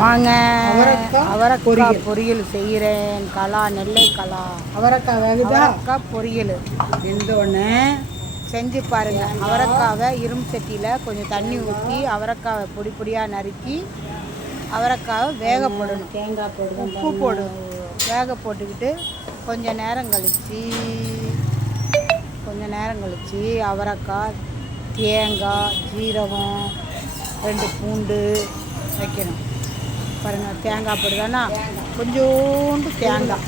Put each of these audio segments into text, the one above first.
வாங்க. அவரைக்காய் பொரியல் செய்கிறேன். கலா நெல்லை கலா அவரைக்காய் வேகுதா? அவரைக்காய் பொரியல் வெந்தோடனே செஞ்சு பாருங்கள். அவரைக்காவை இரும்பு சட்டியில் கொஞ்சம் தண்ணி ஊற்றி அவரைக்காவை பொடி பொடியாக நறுக்கி அவரைக்காவை வேக போடணும். தேங்காய் போடுவோம், உப்பு போடும். வேக போட்டுக்கிட்டு கொஞ்சம் நேரம் கழித்து அவரைக்காய், தேங்காய், ஜீரகம், 2 பூண்டு வைக்கணும். பாருங்கள், தேங்காய் போடுதானா? கொஞ்சோண்டு தேங்காய்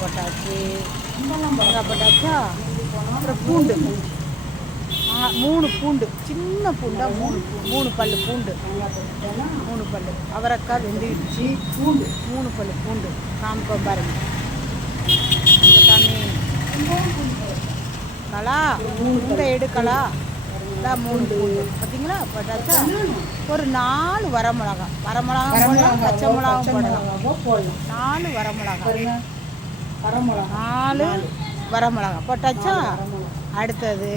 போட்டாச்சு. தேங்காய் போட்டாச்சா? அப்புறம் பூண்டு 3 பூண்டு, சின்ன பூண்டாக 3 பல் பூண்டு, 3 பல். அவரைக்காய் வெந்துடுச்சு. 3 பல் பூண்டு காமிப்போம் பாருங்கள். சாமி கலா 3 பூண்டை எடுக்கலா. இதான் 3 பூண்டு பார்த்தீங்களா? போட்டாச்சா? ஒரு 4 வரமிளகா போடலாம், பச்சை மிளகாவும் போடலாம். 4 வரமிளகா, 4 வரமிளகா போட்டாச்சா? அடுத்தது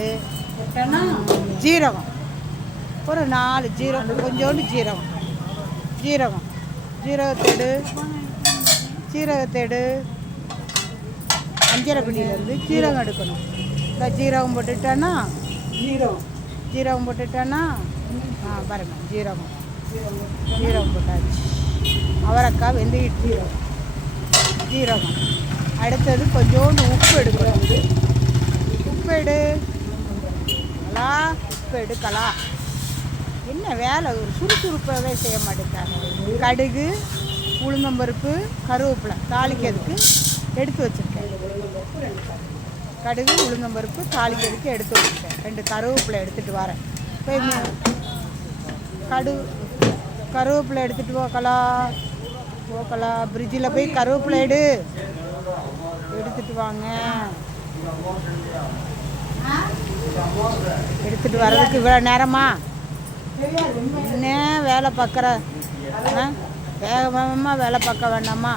ஜீரகம், ஒரு 4 ஜீரகம், கொஞ்சோண்டு ஜீரகத்தேடு அஞ்சரை பிடியிலேருந்து ஜீரகம் எடுக்கணும். இந்த ஜீரகம் போட்டுட்டேன்னா பாருங்கள், ஜீரகம் போட்டாச்சு. அவரைக்காய் வெந்துக்கிட்டு ஜீரகம். அடுத்தது கொஞ்சோண்டு உப்பு எடுக்கணும். உப்பு எடுக்கலாம். என்ன வேலை, ஒரு சுறுசுறுப்பாகவே செய்ய மாட்டேங்கிறாங்க. கடுகு, உளுந்தம்பருப்பு, கருவேப்பிலை தாளிக்கிறதுக்கு எடுத்து வச்சுருக்கேன். கடுகு, உளுந்தம்பருப்பு தாளிக்கிறதுக்கு எடுத்து வச்சுருக்கேன். 2 கருவேப்பிலை எடுத்துகிட்டு வரேன். போய் கருவேப்பிலை எடுத்துகிட்டு போக்கலாம். ஃப்ரிட்ஜில் போய் கருவேப்பிலை எடுத்துகிட்டு வாங்க. எடுத்துகிட்டு வர்றதுக்கு இவ்வளோ நேரமா? என்ன வேலை பார்க்குற? வேகமாக வேலை பார்க்க வேண்டாமா?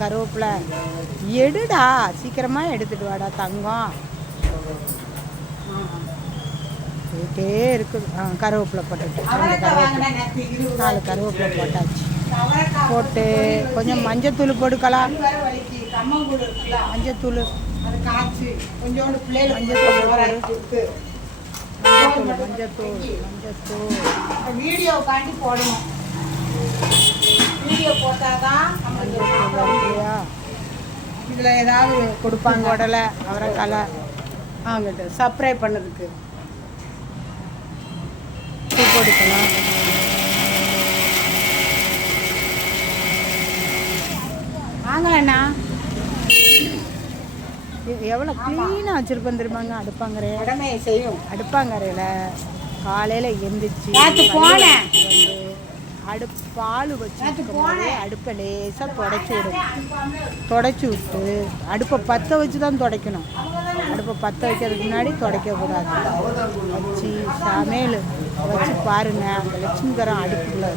கருவேப்பிலை எடுடா, சீக்கிரமாக எடுத்துகிட்டு வாடா தங்கம். போயிட்டே இருக்குது. கருவேப்பிலை போட்டுட்டு 4 கருவேப்பிலை போட்டாச்சு. போட்டு கொஞ்சம் மஞ்சத்தூள் போடுக்கலாம். மஞ்சத்தூள் வீடியோ காட்டி போடணும். வீடியோ போட்டாதான் இதில் ஏதாவது கொடுப்பாங்க. உடலை அவரைக்காய் ஆங்கிட்டு சப்ஸ்கிரைப் பண்ணதுக்கு போட்டுக்கலாம். வாங்கலண்ணா, எவ்வளோ க்ளீனாக வச்சுருப்பேன் தெரியுமாங்க. அடுப்பாங்கரையில் காலையில் எந்திரிச்சு பால் வச்சு அடுப்பை லேசாக தொடச்சி விட்டு அடுப்பை பற்ற வச்சு தான் துடைக்கணும். அடுப்பை பற்ற வைக்கிறதுக்கு முன்னாடி துடைக்கக்கூடாது. வச்சு சமையல் வச்சு பாருங்கள், அந்த லட்சுமிகரம் அடுப்புக்குள்ளே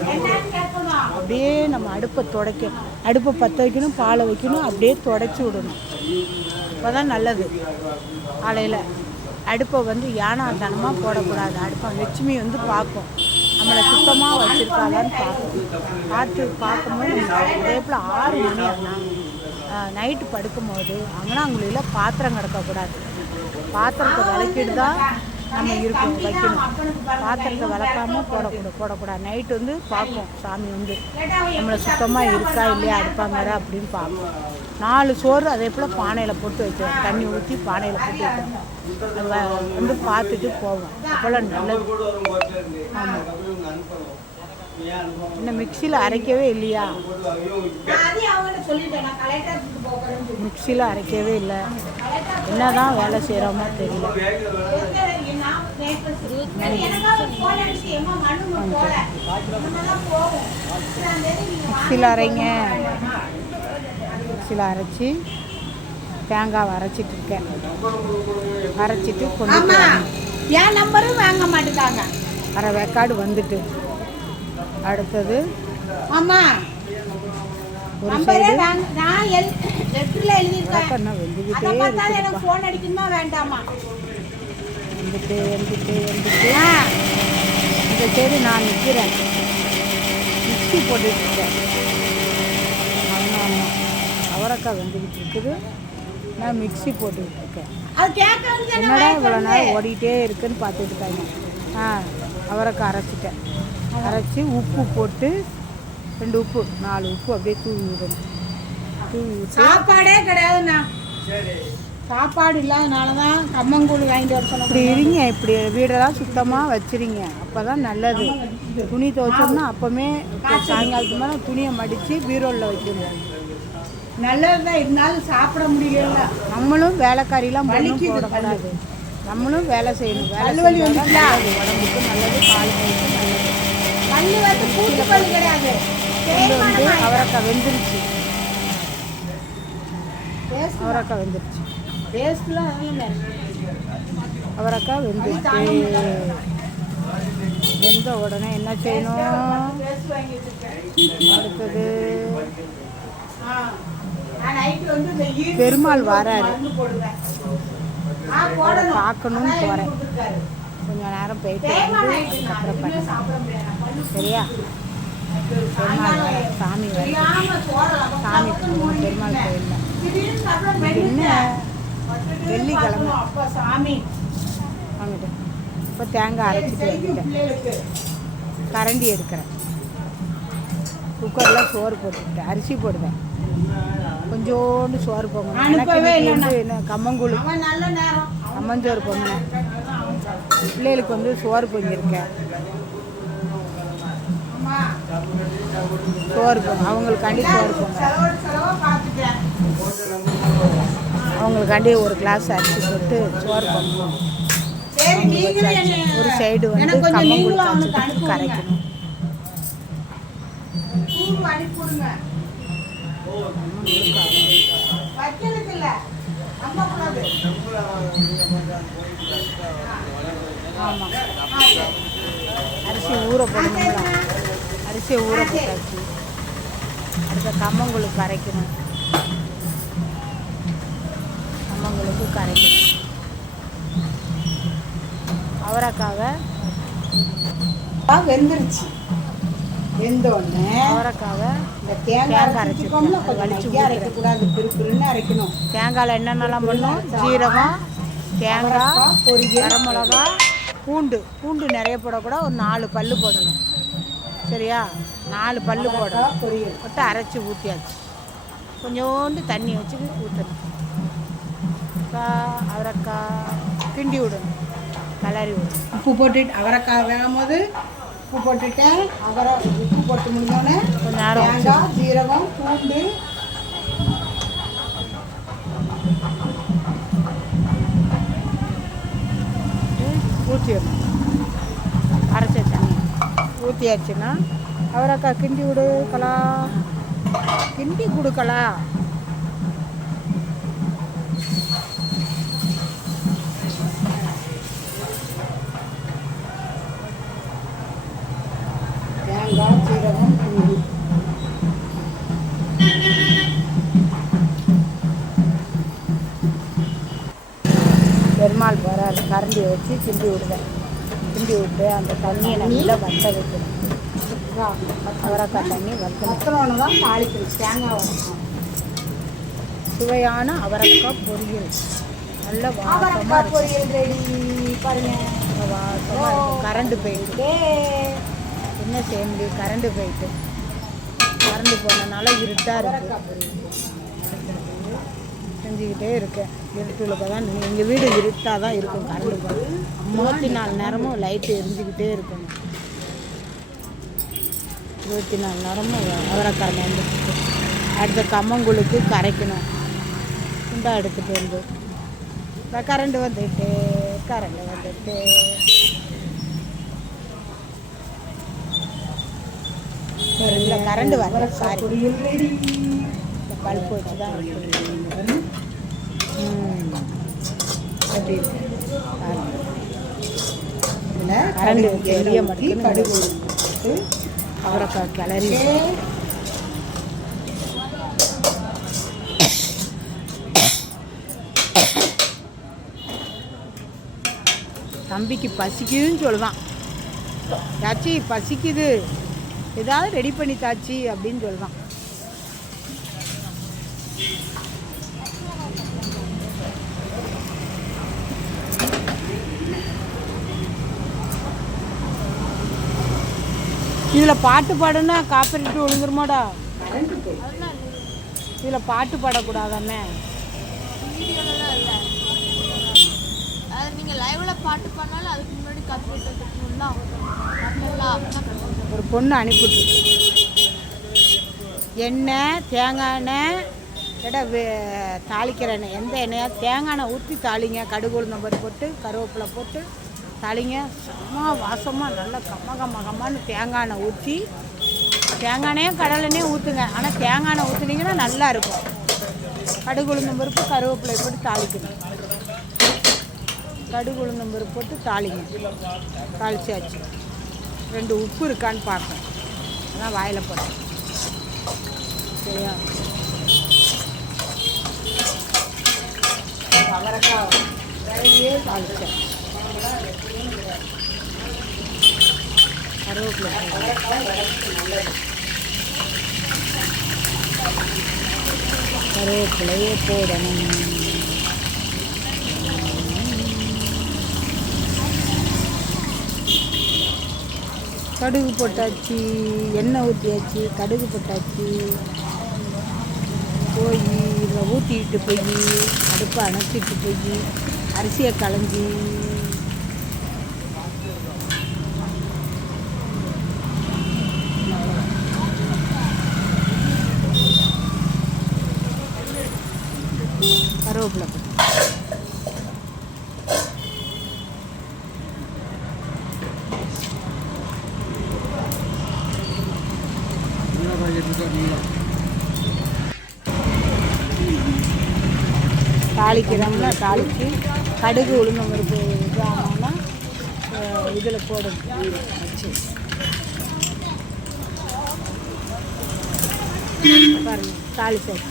அப்படியே நம்ம அடுப்பை பற்ற வைக்கணும், பாலை வைக்கணும், அப்படியே தொடச்சி விடணும். அப்போ தான் நல்லது. காலையில் அடுப்பை யானாத்தனமாக போடக்கூடாது. அடுப்பை லட்சுமி பார்க்கும், நம்மளை சுத்தமாக வச்சுருக்காதான்னு பார்க்கும்போது அதே போல் 6 மணி ஆனால் நைட்டு படுக்கும்போது அங்கனாங்குழியில் பாத்திரம் கிடக்கக்கூடாது. பாத்திரத்தை விளக்கிட்டு தான் நம்ம வைக்கணும். பாத்திரத்தை விளக்காமல் போடக்கூடாது. நைட்டு பார்க்கும் சாமி நம்மளை சுத்தமாக இருக்கா இல்லையா அடுப்பாங்கற அப்படின்னு பார்க்கும். 4 சோறு அதே போல் பானையில் போட்டு வைக்கிறோம். தண்ணி ஊற்றி பானையில் போட்டு வைக்கிறோம். பார்த்துட்டு போவோம். அப்போல்லாம் நல்லது. ஆமாம். இன்னும் மிக்சியில் அரைக்கவே இல்லையா? மிக்சியில் அரைக்கவே இல்லை. என்ன தான் வேலை செய்கிறோமோ தெரியல. மிக்சியில் அரைங்க. மிக்சியில் அரைச்சி தேங்காவை அரைச்சிட்டு இருக்கேன். அரைச்சிட்டு கொண்டு என் நம்பரும் வாங்க மாட்டேங்காங்க. அரை வேக்காடு வந்துட்டு அடுத்தது அம்மா ஒரு சைடு நான் லெட்டர்ல எழுதிருக்கேன். வெந்துக்கிட்டே எனக்கு ஃபோன் அடிக்கணுமா வேண்டாமா? வந்துட்டு இந்த சைடு நான் நிற்கிறேன், மிக்ஸி போட்டுட்ருக்கேன். அவரைக்காய் வெந்துக்கிட்டு இருக்குது, நான் மிக்ஸி போட்டுக்கிட்டு இருக்கேன். அது கேட்க என்னடா இவ்வளோ நேரம் ஓடிட்டே இருக்குன்னு பார்த்துட்டு இருக்காங்க. அவரைக்காய் அரைச்சிட்டேன். அரைச்சி உப்பு போட்டு 2 உப்பு 4 உப்பு அப்படியே தூவி விடணும். தூவி விட்டு சாப்பாடே கிடையாதுண்ணா. சாப்பாடு இல்லாதனால தான் கம்மங்கூழ் வாங்கிட்டு வர சொன்னோம். இப்படி இருங்க, இப்படி வீடெல்லாம் சுத்தமாக வச்சுருங்க, அப்போ தான் நல்லது. துணி துவைச்சோம்னா அப்போவுமே சாயங்காலத்து மேலே துணியை மடித்து பீரோலில் வைக்கணும். நல்லது தான், இருந்தாலும் சாப்பிட முடியல. நம்மளும் வேலைக்காரிலாம் போடக்கூடாது, நம்மளும் வேலை செய்யணும். பல்வலி வந்துச்சுல, உடம்புக்கு நல்லது, காலுக்கு நல்லது. பல்லு வந்து பூச்சி பல்லு கிடையாது. வந்து அவரைக்காய் வெந்துருச்சு, அவரைக்காய் வெந்துருச்சு, டேஸ்ட்லாம் அவரைக்காய் வெந்துருச்சு. வெந்த உடனே என்ன செய்யணும்? அடுத்தது பெருமாள் வராரு, பார்க்கணும்னு போகிறேன். கொஞ்சம் நேரம் போயிட்டு வந்து அப்புறம் பண்ண சரியா? பெருமாள் வர, சாமி வர, சாமி கும்பிடணும் பெருமாள் கோயிலில். என்ன வெள்ளிக்கிழமை வாங்கிட்டு இப்போ தேங்காய் அரைச்சிட்டு வந்துட்டேன். கரண்டி எடுக்கிறேன். குக்கரில் சோறு போட்டுக்கிட்டேன், அரிசி போடுவேன், கொஞ்சோண்டு சோறு பொங்கணும். எனக்கு என்ன கம்மங்கூழ் கம்மஞ்சோறு பொங்கினேன். பிள்ளைகளுக்கு வந்து சோறு பொங்கியிருக்கேன். சோறு பொங்க அவங்களுக்காண்டி சோறு பொங்க, அவங்களுக்காண்டி ஒரு கிளாஸ் அரிசி போட்டு சோறு பொங்கணும். ஒரு சைடு வந்து கம்மங்கூழ் காய்ச்சி கரைக்கணும். ஆமாம், அரிசி ஊற போடணுங்களா? அரிசியை ஊற போட்டாச்சு. அடுத்த கம்மங்கூழுக்கு கரைக்கணும், கம்மங்கூழுக்கு கரைக்கணும். அவரைக்காவை வெந்துருச்சு. வெந்தோடனே அவரைக்காவை இந்த தேங்காய் அரைச்சிக்கோம்ல, வலிச்சு அரைக்கக்கூடாது, பிறுபிறுன்னு அரைக்கணும். தேங்காயில் என்னென்னலாம் பண்ணும்? ஜீரகம், தேங்காய், கரம் மிளகா, பூண்டு. பூண்டு நிறைய போடக்கூட, ஒரு 4 பல் போடணும். சரியா? 4 பல் போடணும். போட்டு அரைச்சி ஊற்றியாச்சு. கொஞ்சோண்டு தண்ணி வச்சு ஊற்றணும். அவரைக்காய் கிண்டி விடணும், கிளறி விடணும். உப்பு போட்டுட்டு அவரைக்காய் வேகும் போது உப்பு போட்டுட்டேன். உப்பு போட்டு முடிஞ்சோடனே கொஞ்ச நேரம் தேங்காய், ஜீரகம், பூண்டு ஊற்றிடணும். அரைச்ச தண்ணி ஊற்றியாச்சுன்னா அவரைக்காய் கிண்டி விடுக்கலா, கிண்டி கொடுக்கலாம். தேங்காய், ஜீரகம், பூண்டு பெருமாள் வராது, கரண்டியை வச்சு கிண்டி விடுவேன். கிண்டி விட்டு அந்த தண்ணியை நல்லா வத்த வைக்கணும். அவரைக்காய் தண்ணி வத்தணுன்னு தான் தாளிக்கணும். தேங்காய் வதக்கணும். சுவையான அவரைக்காய் பொரியல், நல்ல வாசமாக பொரியல் ரெடி பாருங்க. வாசமாக இருக்கும். கரண்டு போயிட்டு என்ன செய்ய முடியும்? கரண்டு போயிட்டு, கரண்டு போனனால இருட்டாக இருக்குது. செஞ்சுக்கிட்டே இருக்கேன். இருட்டுல தான் எங்கள் வீடு இருட்டாக தான் இருக்கும். கரண்டு போகும். 24 நேரமும் லைட்டு எரிஞ்சுக்கிட்டே இருக்கணும். 24 நேரமும் அவரைக்காய் வந்துட்டு அடுத்த கம்மங்கூழுக்கு கரைக்கணும். குண்டா எடுத்துகிட்டு வந்து கரண்டு வந்துட்டு இல்லை, கரண்டு வரல, சாரி, இந்த பல்ப் வச்சு தான் அப்படி இருக்கு. கரண்டு பெரிய கடுகு மட்டும் அவரைக்காய் கிளறி தம்பிக்கு பசிக்குதுன்னு சொல்லுவான். தாச்சி பசிக்குது, ஏதாவது ரெடி பண்ணி தாச்சி அப்படின்னு சொல்கிறான். இதில் பாட்டு பாடுன்னா காப்பீட்டு விழுந்துருமாடா? இதில் பாட்டு பாடக்கூடாதானே? நீங்கள் லைவில் பாட்டு பண்ணாலும் அதுக்கு முன்னாடி காப்பீட்டு ஒரு பொண்ணு அனுப்பிவிட்ருக்கு. எண்ணெய், தேங்காய் எண்ணெய், தாளிக்கிற எண்ணெய், எந்த எண்ணெயா தேங்காய் எண்ணெய் ஊற்றி தாளிங்க. கடுகு உளுந்தம் பருப்பு போட்டு கருவேப்பிலை போட்டு தாளிங்க. செம்ம வாசமாக நல்லா கம்மன்னு தேங்காய் எண்ணெய் ஊற்றி, தேங்காய் எண்ணெயும் கடலெண்ணெயும் ஊற்றுங்க. ஆனால் தேங்காய் எண்ணெய் ஊற்றுனீங்கன்னா நல்லாயிருக்கும். கடுகு உளுந்தம் பருப்பு கருவேப்பிலை போட்டு தாளிக்கணும். கடுகு உளுந்தம் பருப்பு போட்டு தாளிங்க. தாளிச்சாச்சு. 2 உப்பு இருக்கான்னு பார்ப்பேன். அதான் வாயில் போட்டேன். சரியா? அவரைக்காய் விரைவியே தாளிச்சேன். கருவேப்பிலையே போடணும். கடுகு போட்டாச்சு, எண்ணெய் ஊற்றியாச்சு, கடுகு போட்டாச்சு. போய் இதில் ஊற்றிட்டு போய் அடுப்பை அணைச்சிட்டு போய் அரிசியை களைஞ்சி கருவேப்பிலை தாளிக்கிறோம்னா தாளித்து கடுகு உளுந்தம் பருப்பு இதாகணும்னா இதில் போடும் வச்சு பாருங்கள். தாளிச்சாச்சு.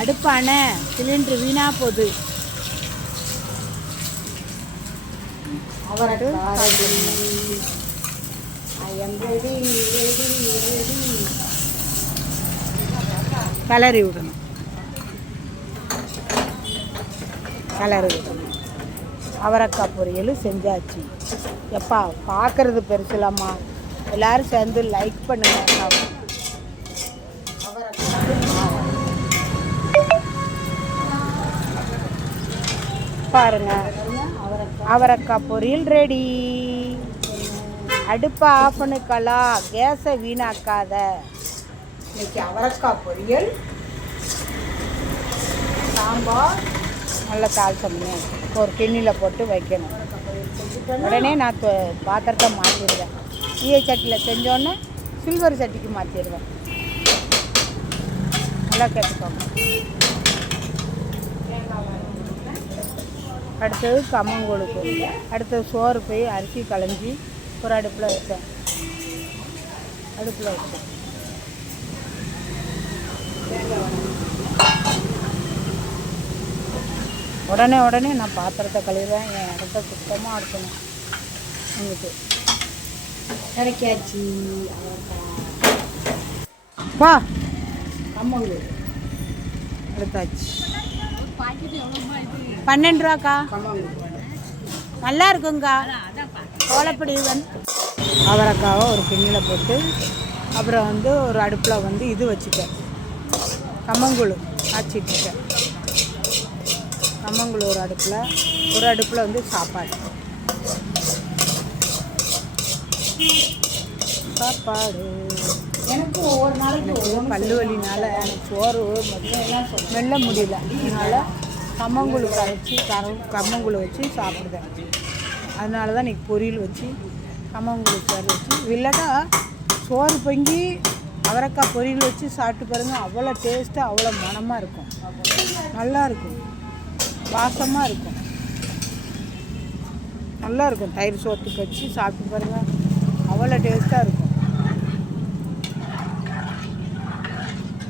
அடுப்பான சிலிண்டர் வீணாக போகுது. அவருக்கு கிளறி விடணும். கிளறி விடணும். அவரைக்காய் பொரியல் செஞ்சாச்சு. எப்பா பார்க்குறது பெருசுலாமா, எல்லோரும் சேர்ந்து லைக் பண்ணுங்க. பாருங்க, அவரைக்காய் பொரியல் ரெடி. அடுப்பை ஆஃப் பண்ணிக்கலாம், கேஸை வீணாக்காத. இன்னைக்கு அவரைக்காய் பொரியல், சாம்பார், நல்லா தாளிச்சோம்னு ஒரு கிண்ணியில் போட்டு வைக்கணும். உடனே நான் பாத்திரத்தை மாற்றிடுவேன். ஈய சட்டியில் செஞ்சோன்னே சில்வர் சட்டிக்கு மாற்றிடுவேன். நல்லா கேட்டுக்கோங்க. அடுத்தது கம்மங்கூழுக்கு, அடுத்தது சோறு போய் அரிசி களைஞ்சி ஒரு அடுப்பில் வச்சேன். உடனே நான் பாத்திரத்தை கழுவுவேன். என் இடத்த சுத்தமாக இருக்கணும். உங்களுக்கு இறக்கியாச்சு. பா கம்மங்கூழ் எடுத்தாச்சு. 12 ரூபாக்கா. நல்லா இருக்குங்கக்கா. கோலப்படி அவரைக்காவை ஒரு கிண்ணியில் போட்டு அப்புறம் ஒரு அடுப்பில் இது வச்சுட்டேன். கம்மங்கூழ் காய்ச்சிட்ருக்கேன். கம்மங்கூழ் ஒரு அடுப்பில் சாப்பாடு எனக்கு ஒவ்வொரு நாளைக்கு பல்லு வலினால எனக்கு சோறு மெல்ல முடியல. அதனால் கம்மங்கூழ் கம்மங்கூழ் வச்சு சாப்பிடுதேன். அதனால தான் இன்றைக்கி பொரியல் வச்சு கம்மங்கூழ் சோறு வச்சு, இல்லைன்னா சோறு பொங்கி அவரைக்காய் பொரியல் வச்சு சாப்பிட்டு பாருங்கள். அவ்வளோ டேஸ்ட்டாக அவ்வளோ மணமாக இருக்கும். நல்லாயிருக்கும், வாசமாக இருக்கும், நல்லாயிருக்கும். தயிர் சோத்துக்கு வச்சு சாப்பிட்டு பாருங்கள், அவ்வளோ டேஸ்ட்டாக இருக்கும்.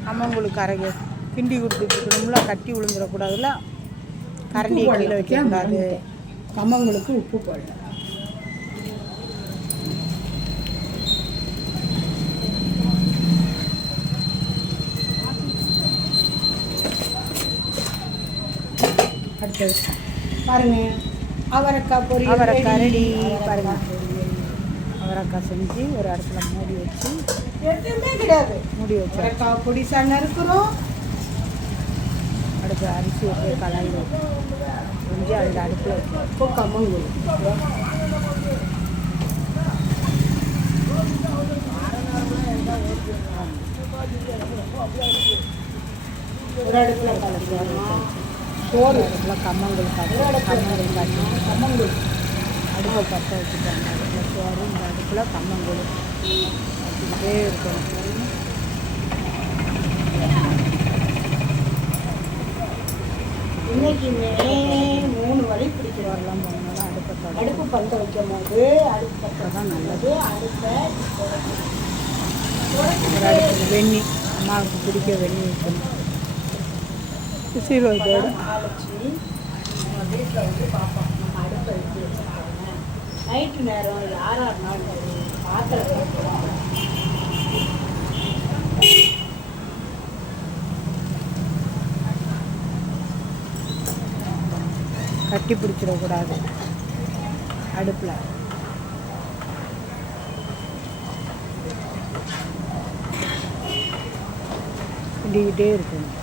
கம்மங்கூழ் கரைங்க கிண்டி கொடுத்துருக்கணும்ல, கட்டி விழுந்துடக்கூடாதுல்ல. கரண்டியை கீழே வைக்கக்கூடாது. கம்மங்கூழுக்கு உப்பு போடணும். விட்டது. பாருங்க, அவரைக்காய் பொரியல் அவரைக்காய் ரெடி. அவரைக்காய் பாருங்க, பொரியல். அவரைக்காய் செஞ்சு ஒரு இடத்துல மூடி வச்சு எதுவுமே கிடையாது. மூடி வச்சு அவரைக்காய் பொடிசா நறுக்கிறோம். அடுப்பு அரிசி வச்சு கலாயிடும் செஞ்சு அதில் அடுப்பில் வைக்கணும். இப்போ கம்மங்கூழ் ஒரு அடுப்பில் கலந்துக்கிறோம். சோறு அடுப்பில் கம்மங்கூழ் காய்ச்சி கம்மங்கூழ் அடுப்பை பற்ற வச்சுட்டாங்க. அடுப்பில் சோறு, இந்த அடுப்பில் கம்மங்கூழ் வச்சுக்கிட்டே இருக்கணும். இன்னைக்குமே 3 வழி பிடிக்கிறோம். வரலாம் போனோம்னா அடுப்பை அடுப்பு பற்ற வைக்கும் போது அடுப்பு பற்ற தான் நல்லது. அடுப்பை ஒரு அடுப்பில் வெந்நீர், அம்மாவுக்கு பிடிக்க வெந்நீர் வைக்கணும். சீரகத்தோடு ஆலோசி நம்ம வீட்டில் வந்து பார்ப்போம். நம்ம அடுப்பை வச்சு வச்சுருக்காங்க. நைட்டு நேரம் யாராக இருந்தாலும் சரி பாத்திரத்தை போடுவாங்க. கட்டி பிடிச்சிடக்கூடாது அடுப்பில். கிண்டிக்கிட்டே இருக்கணும்.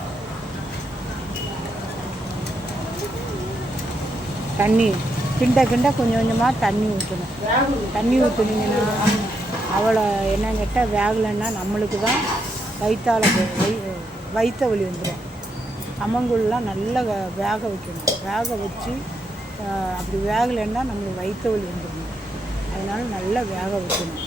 தண்ணி கிண்ட கிண்ட கொஞ்சம் கொஞ்சமாக தண்ணி ஊற்றணும். தண்ணி ஊற்றுனீங்கன்னா அவளை என்ன கேட்டால் வேகலைன்னா நம்மளுக்கு தான் வயிற்ற வலி வந்துடும். கம்மங்கூழ்லாம் நல்லா வேக வைக்கணும். வேக வச்சு அப்படி வேகலைன்னா நம்மளுக்கு வயிற்ற வலி வந்துடும். அதனால் நல்லா வேக வைக்கணும்.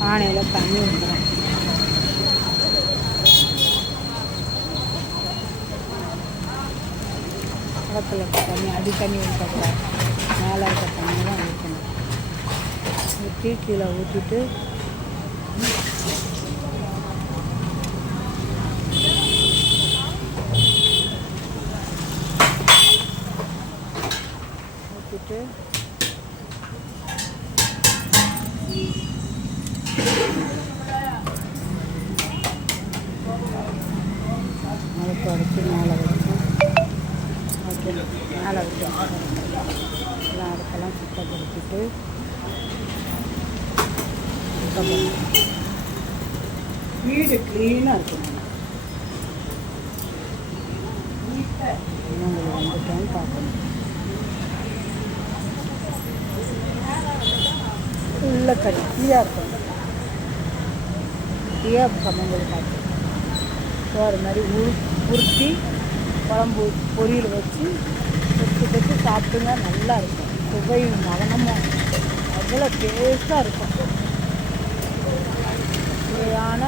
பானையில் தண்ணி வந்துடும். பக்கத்தில் இருக்க தண்ணி அடி தண்ணி ஊற்றக்கூடாது. மேலே இருக்க தண்ணி தான் ஊற்றணும். ஊற்றி கீழே ஊற்றிட்டு ஊற்றிட்டு அடுப்பு அடித்து மேலே வச்சு வைக்கணும். மேலே வைக்கணும். எல்லாம் அடுப்பெல்லாம் சுத்தப்படுத்திட்டு வீடு க்ளீனாக இருக்கணும். இன்னும் வந்துட்டோன்னு பார்க்கணும். ஃபுல்லாக கட்டியாக இருக்கணும். கட்டியாக கம்மங்கூழ் காய்ச்சி சோறு மாதிரி உருட்டி குழம்பு பொரியல் வச்சு வச்சு சாப்பிட்டுங்க. நல்லா இருக்கும். சுவையும் மகனமும் அவ்வளோ டேஸ்ட்டாக இருக்கும். சுவையான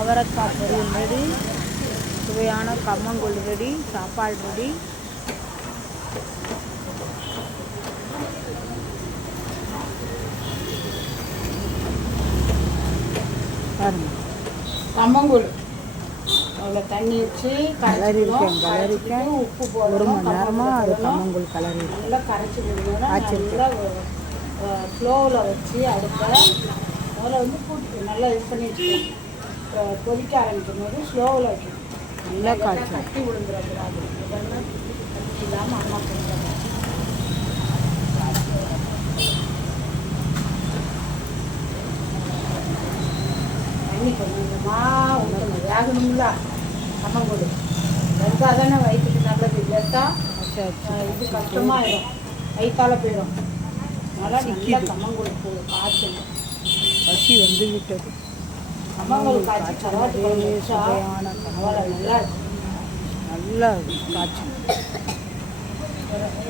அவரைக்காய் பொரியல் ரெடி, சுவையான கம்மங்கூழ் ரெடி, சாப்பாடு ரெடி. பாருங்க, கம்மங்கூழ் அவ்வளோ தண்ணி வச்சு கலரிருக்கேன். உப்பு 1 போடணும். மணி நேரமாக அது கம்மங்கூழ் கலரி நல்லா கரைச்சி விடணும். நல்லா ஸ்லோவில் வச்சு அடுப்பை முதல்ல வந்து நல்லா இது பண்ணி வச்சுக்கணும். கொதிக்க ஆரம்பிக்கும் போது ஸ்லோவில் வைக்கணும். நல்லா காய்ச்சி கட்டி விழுந்துடக்கூடாது. இதெல்லாம் இல்லாமல் அம்மா பண்ணுறாங்க. தண்ணி கொஞ்சமாக ஊற்றணும். வேகணும்ல கம்மங்கூழ் வெந்தால் தானே வயிற்றுக்கு நல்லது. இல்லைட்டா இது கஷ்டமாயிடும், வயிற்றால போயிடும். அதனால் நல்லா கம்மங்கூழ் காய்ச்சணும். பசி வந்து விட்டது. கம்மங்கூழ் காய்ச்சி கருவாட்டு குழம்பு வச்சா சுவையான அவ்வளோ நல்லா இருக்கும். நல்லா காய்ச்சி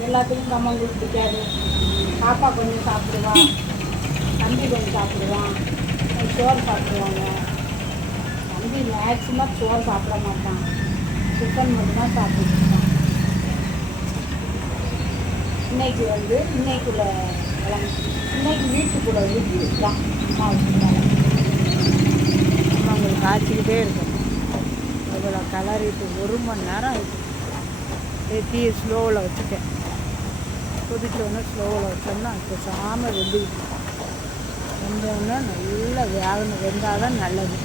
எல்லாத்துக்கும் கம்மங்கூழ் பிடிக்காது. பாப்பா கொஞ்சம் சாப்பிடுவான், தம்பி கொஞ்சம் சாப்பிடுவான், சோறு சாப்பிடுவாங்க. தம்பி மேக்ஸிமம் சோறு சாப்பிட மாட்டான், சிக்கன் மட்டும்தான் சாப்பிட்டுருக்கான். இன்னைக்கு வந்து இன்னைக்குள்ள இன்னைக்கு வீட்டுக்குள்ள ஊற்றிக்கலாம். அம்மா வச்சுருக்காங்க. அவங்களுக்கு காய்ச்சிக்கிட்டே இருக்கும். இவ்வளோ கலரிட்டு 1 மணி நேரம் ஆகிட்டு. தீயை ஸ்லோவில் வச்சுட்டேன். கொதிச்சோன்னா ஸ்லோவில் வச்சோம்னா பேசாமல் வெந்துக்கிட்டு வெந்தோன்னா நல்லா வேகணும். வெந்தால் தான் நல்லது.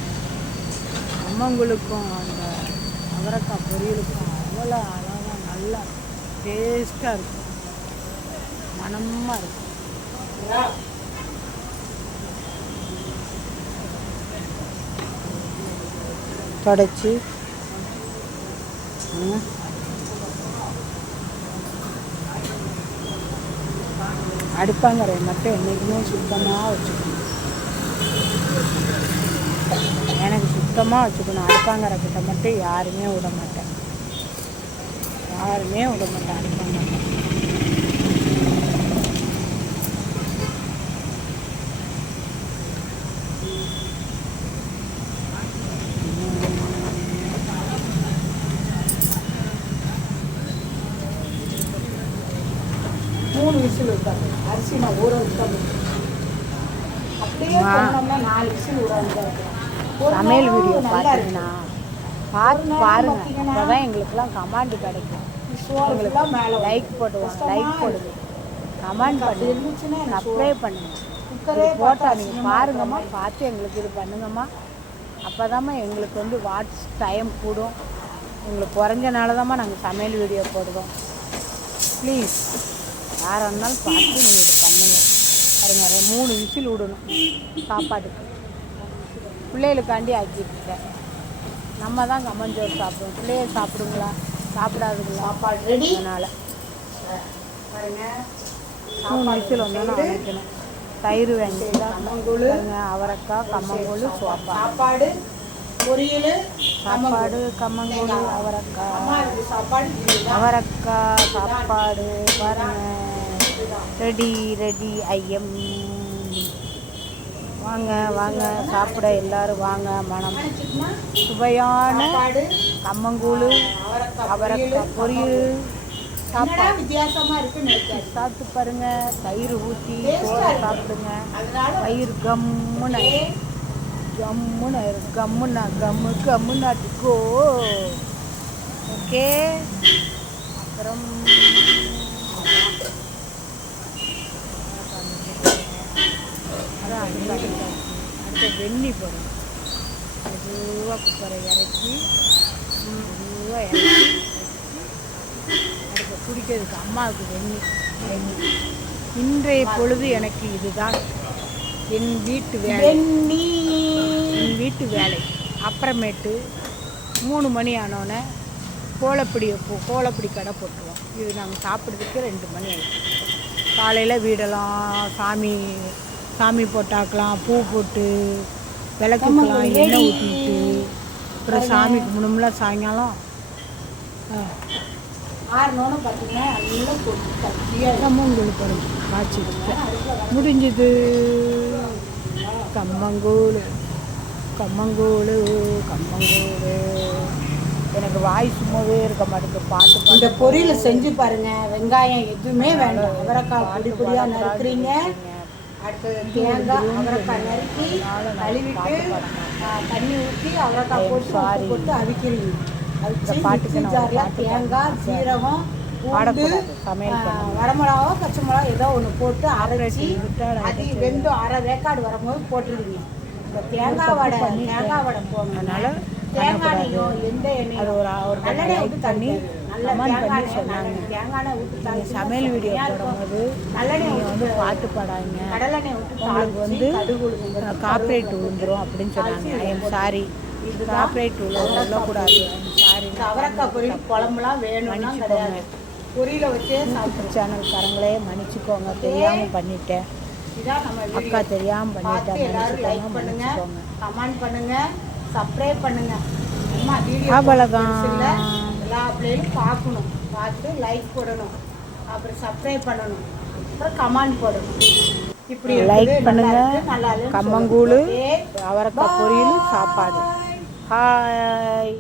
கம்மங்களுக்கும் அந்த அவரைக்காய் பொரியலுக்கும் அவ்வளோ அழகாக நல்லா டேஸ்ட்டாக இருக்கும், மணமாக இருக்கும். தொடச்சி அடுப்பாங்கரை மட்டும் என்றைக்குமே சுத்தமாக வச்சுக்கணும். எனக்கு சுத்தமாக வச்சுக்கணும். அடுப்பாங்கரை கிட்ட மட்டும் யாருமே விட மாட்டேன், அடுப்பாங்கரை. மூணு விசில் இருக்காது. அரிசி நான் ஊற வச்சா அப்படியே சொன்னோம்னா 4 விசில் ஊற வந்தாது. சமையல் வீடியோ பார்த்தீங்கன்னா பாருங்க, அப்போதான் எங்களுக்குலாம் கமாண்டு கிடைக்கும். எங்களுக்குலாம் மேலே லைக் போடுங்க, கமெண்ட் பண்ணுங்க, சப்ஸ்கிரைப் பண்ணுங்க. போட்டால் நீங்கள் பாருங்கம்மா, பார்த்து எங்களுக்கு இது பண்ணுங்கம்மா. அப்போதாம்மா எங்களுக்கு வந்து வாட்ச் டைம் கூடும். உங்களுக்கு குறைஞ்சனால தான்மா நாங்கள் சமையல் வீடியோ போடுவோம். ப்ளீஸ் யாராக இருந்தாலும் பார்த்து நீங்கள் இது பண்ணுங்கள். பாருங்க, 3 விசில் விடணும் சாப்பாட்டுக்கு. பிள்ளைகளுக்காண்டி ஆக்கிட்டுருக்கேன். நம்ம தான் கம்மஞ்சோறு சாப்பிடுவோம். பிள்ளைய சாப்பிடுங்களா, சாப்பிடாதுங்களா? சாப்பாடு ரெடி. அதனால் 3 விசில் வந்தோன்னா வைக்கணும். தயிர் வெங்காயம், கம்மங்கூழ், அவரைக்காய், கம்மங்கூழ், சாப்பாடு, பொரியல், சாப்பாடு, கம்மங்கூழ், அவரைக்காய் சாப்பாடு. பாருங்க, ரெடி ஐயம். வாங்க சாப்பிட எல்லாரும் வாங்க. மனம் சுவையான கம்மங்கூழ், அவரைக்காய் பொரியல் சாப்பாடு வித்தியாசமாக இருக்குன்னு சாப்பிட்டு பாருங்க. தயிர் ஊற்றி சோறை சாப்பிடுங்க. தயிர் கம்முனாட்டுக்கோ. ஓகே. அப்புறம் அடுத்த வெந்நி போடணும். மெதுவாக குக்கரை இறக்கி அடுத்த குடிக்கிறதுக்கு அம்மாவுக்கு வெந்நி. இன்றைய பொழுது எனக்கு இதுதான் என் வீட்டு வேலை. அப்புறமேட்டு 3 மணி ஆனோடனே கோலப்பொடி கடை போட்டுருவோம். இது நாங்கள் சாப்பிட்றதுக்கு 2 மணி ஆகிடும். காலையில் வீடெல்லாம் சாமி போட்டாக்கலாம், பூ போட்டு விளக்குக்கலாம், எண்ணெய் ஊற்றிட்டு அப்புறம் சாமி கும்பிடும்ல. சாயங்காலம் ஆறணுன்னு பார்த்தீங்கன்னா நல்லா போட்டு கட்டியாக கம்மங்கூழ் பாருங்க காய்ச்சி முடிஞ்சுது. கம்மங்கூழ் எனக்கு வாய் சும்மாவே இருக்க மாட்டேங்குது. பாட்டு இந்த பொரியல் செஞ்சு பாருங்க. வெங்காயம் எதுவுமே வேண்டாம். அவரைக்காய் பொடியாக நறுக்குறீங்க. அடுத்தது தேங்காய், அவரைக்காய் நறுக்கி கழுவிட்டு தண்ணி ஊற்றி அவரைக்காய் போட்டு அவிக்கிறீங்க. அவிச்சு ஜாரில் தேங்காய், சீரகம், பூண்டு, வரமிளகா, பச்சை மிளகா ஏதோ ஒன்று போட்டு அரைச்சி அது வெந்தும் அரை வேக்காடு வரும்போது போட்டுருவீங்க. இந்த தேங்காய் வடை போனதுனால தேங்காய் எண்ணெயும் எந்த எண்ணெயும் ஒரு நல்லெண்ணெய் ஊற்றி தண்ணி நல்லா தேங்காய் ஊற்றி தண்ணி சமையல் வீடியோ போடும்போது நல்லெண்ணெய் வந்து பாட்டு பாடாங்க. கடலெண்ணெய் ஊற்றி உங்களுக்கு வந்து கார்பரேட் விழுந்துரும் அப்படின்னு சொன்னாங்க. ஐஎம் சாரி, கார்பரேட் விழக்கூடாது. சாரி. அவரைக்காய் பொரியல் குழம்புலாம் வேணும்னா கிடையாது. பொரியலை வச்சே யூடியூப் சேனல்காரங்களே மன்னிச்சுக்கோங்க, தெரியாமல் பண்ணிட்டேன். இதான் நம்ம அக்கா தெரியாமல் பண்ணிட்டேன். எல்லாரும் லைக் பண்ணுங்க, கமெண்ட் பண்ணுங்க, சப்ஸ்கிரைப் பண்ணுங்க. அம்மா வீடியோ எல்லா பிள்ளைகளும் பார்க்கணும், பார்த்து லைக் போடணும், அப்புறம் சப்ஸ்கிரைப் பண்ணணும், அப்புறம் கமெண்ட் போடணும். இப்படி லைக் பண்ணுங்க. கம்மங்கூழ், அவரைக்காய் பொரியல், சாப்பாடு. ஹாய்.